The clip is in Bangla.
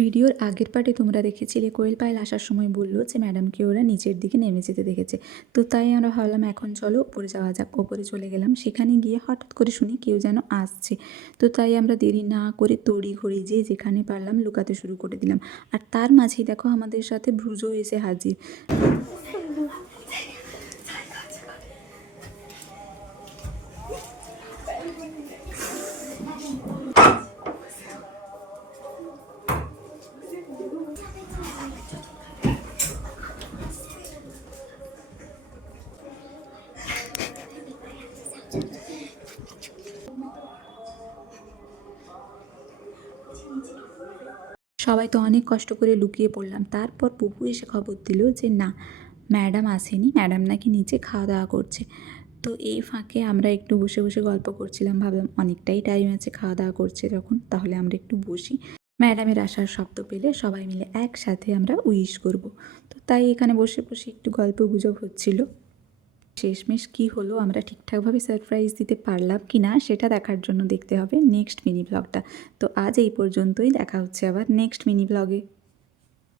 ভিডিওর আগের পার্টে তোমরা দেখেছিলে কোয়েল পায়েল আসার সময় বলল যে ম্যাডামকে ওরা নিচের দিকে নেমে যেতে দেখেছে। তো তাই আমরা ভাবলাম এখন চলো ওপরে যাওয়া যাক। ওপরে চলে গেলাম, সেখানে গিয়ে হঠাৎ করে শুনি কেউ যেন আসছে। তো তাই আমরা দেরি না করে তড়িঘড়ি যেয়ে যেখানে পারলাম লুকাতে শুরু করে দিলাম। আর তার মাঝেই দেখো আমাদের সাথে ব্রুজও এসে হাজির। সবাই তো অনেক কষ্ট করে লুকিয়ে পড়লাম। তারপর বুবু এসে খবর দিল যে না, ম্যাডাম আসেনি, ম্যাডাম নাকি নিচে খাওয়া দাওয়া করছে। তো এই ফাঁকে আমরা একটু বসে বসে গল্প করছিলাম, ভাবলাম অনেকটাই টাইম আছে খাওয়া দাওয়া করছে যখন, তাহলে আমরা একটু বসি। ম্যাডামের আসার শব্দ পেলে সবাই মিলে একসাথে আমরা উইশ করব। তো তাই এখানে বসে বসে একটু গল্প গুজব হচ্ছিল। শেষমেশ কী হলো, আমরা ঠিকঠাকভাবে সারপ্রাইজ দিতে পারলাম কি না সেটা দেখার জন্য দেখতে হবে নেক্সট মিনি ব্লগটা। তো আজ এই পর্যন্তই, দেখা হচ্ছে আবার নেক্সট মিনি ব্লগে।